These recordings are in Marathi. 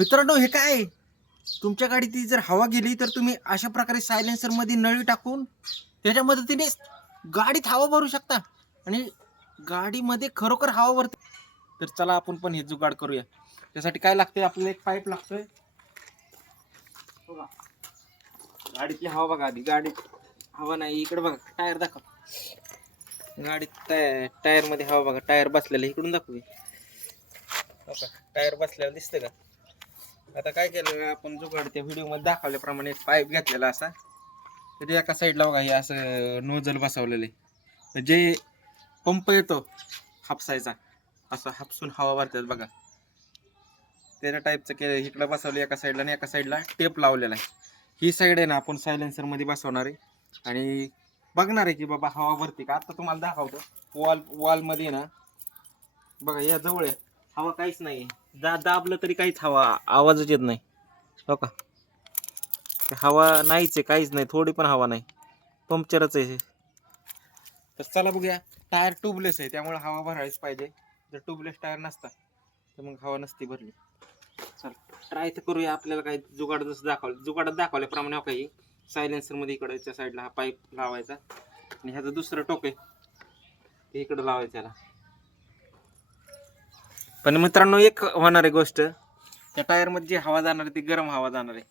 मित्रांनो हे काय? तुमच्या गाडीत जर हवा गेली तर तुम्ही अशा प्रकारे सायलेन्सरमध्ये नळी टाकून त्याच्या मदतीने गाडीत हवा भरू शकता. आणि गाडीमध्ये खरोखर हवा भरते. तर चला आपण पण हे जुगाड करूया. त्यासाठी काय लागतंय? आपल्याला एक पाईप लागतोय. बघा. गाडीतली हवा बघा आधी. गाडीत हवा नाही. इकडे बघा. टायर दाखव. गाडीत टायर टायरमध्ये हवा बघा. टायर बसलेलं इकडून दाखवू टायर बसलेलं दिसतं का? आता काय केलं आपण जुगाड त्या व्हिडिओमध्ये दाखवल्याप्रमाणे एक पाईप घेतलेला असा. तर एका साईडला बघा हे असं नोजल बसवलेलं आहे. जे पंप येतो हापसायचा असं हापसून हवा भरतात बघा. त्याच्या टाईपचं केलं इकडं बसवलं एका साईडला आणि एका साईडला टेप लावलेला आहे. ही साईड आहे ना आपण सायलेन्सरमध्ये बसवणार आहे. आणि बघणार आहे की बाबा हवा भरते का? आता तुम्हाला दाखवतो. वॉल वॉलमध्ये ना बघा या जवळ आहे. हवा काहीच नाही दा दाबलं तरी काहीच हवा आवाजच येत नाही. हो का? ते हवा नाहीच आहे काहीच नाही थोडी पण हवा नाही. पंक्चरच आहे तर चला बघूया टायर ट्यूबलेस आहे त्यामुळे हवा भरायच पाहिजे. जर ट्यूबलेस टायर नसता तर मग हवा नसती भरली. चल ट्राय तर करूया आपल्याला काही जुगाड जसं दाखवलं जुगाडात दाखवल्याप्रमाणे हो काही सायलेन्सरमध्ये इकडच्या साईडला हा पाईप लावायचा. आणि ह्याचं दुसरं टोक आहे ते इकडं लावायचं याला. पण मित्रांनो एक होणार आहे गोष्ट. त्या टायरमध्ये जी हवा जाणार आहे ती गरम हवा जाणार आहे.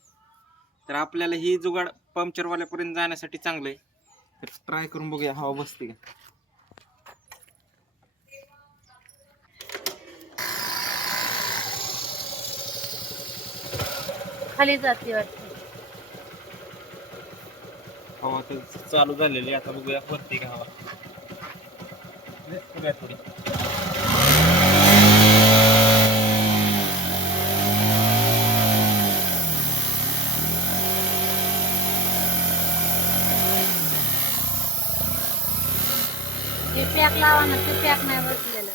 तर आपल्याला ही जुगाड पंक्चरवाल्यापर्यंत जाण्यासाठी चांगलं आहे तर ट्राय करून बघूया हवा बसते का? खाली जाते वाटतं. हवा तर चालू झालेली आहे. आता बघूया भरते का हवा? थोडी ते पॅक लावा ना ते पॅक नाही बसलेलं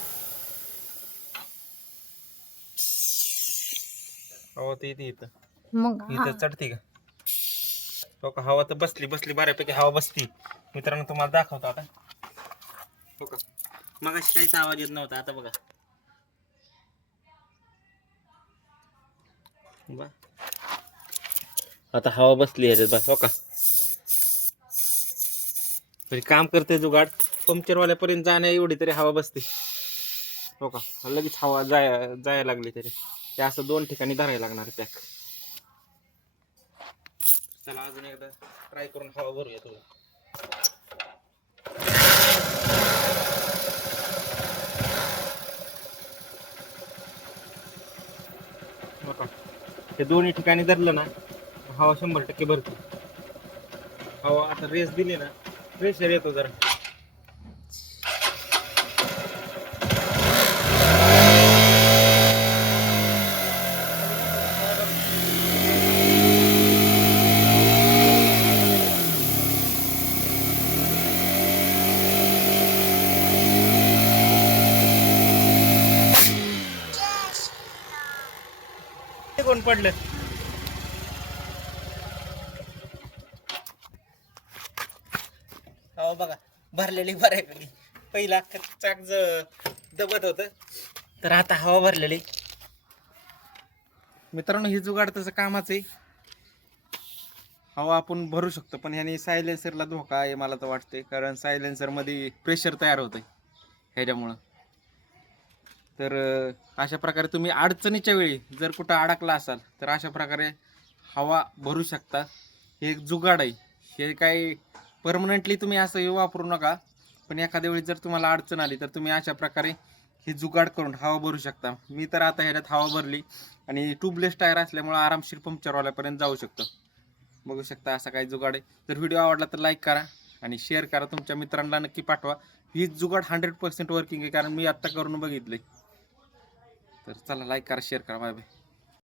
हवा तर येते इथं. मग हा. इथं चढते का? हो का हवा तर बसली बसली बऱ्यापैकी हवा बसती. मित्रांनो तुम्हाला दाखवतो आता. हो का? मग काहीच आवाज येत नव्हता आता बघा. बा. आता हवा बसली ह्याच्यात बस हो का? म्हणजे काम करते जुगाड. पंक्चरवाल्यापर्यंत जाण्या एवढी तरी हवा बसते. हो का? लगेच हवा जाय जायला लागली तरी. ते असं दोन ठिकाणी धरायला लागणार पॅक चला अजून एकदा ट्राय करून हवा भरूया तुला हो हे दोन्ही ठिकाणी धरलं ना हवा शंभर टक्के भरते. हवा आता रेस दिली ना प्रेशर येतो जरा. कोण पडलं? हो बघा भरलेली बऱ्यापैकी. पहिला चाक ज दबत होत तर आता हवा भरलेली. मित्रांनो ही जुगाड तसं कामाच आहे. हवा आपण भरू शकतो पण ह्याने सायलेन्सरला धोका आहे मला तर वाटते कारण सायलेन्सरमध्ये प्रेशर तयार होतंय ह्याच्यामुळं. तर अशा प्रकारे तुम्ही अडचणीच्या वेळी जर कुठं अडकला असाल तर अशा प्रकारे हवा भरू शकता. हे एक जुगाड आहे. हे काही परमनंटली तुम्ही असं हे वापरू नका. पण एखाद्या वेळी जर तुम्हाला अडचण आली तर तुम्ही अशा प्रकारे हे जुगाड करून हवा भरू शकता. मी तर आता ह्याच्यात हवा भरली आणि ट्यूबलेस टायर असल्यामुळे आरामशीर पंक्चरवाल्यापर्यंत जाऊ शकतो. बघू शकता असा काही जुगाड आहे. जर व्हिडिओ आवडला तर लाईक करा आणि शेअर करा. तुमच्या मित्रांना नक्की पाठवा. ही जुगाड हंड्रेड पर्सेंट वर्किंग आहे कारण मी आत्ता करून बघितलंय. तर चला लाईक करा शेअर करा बाय बाय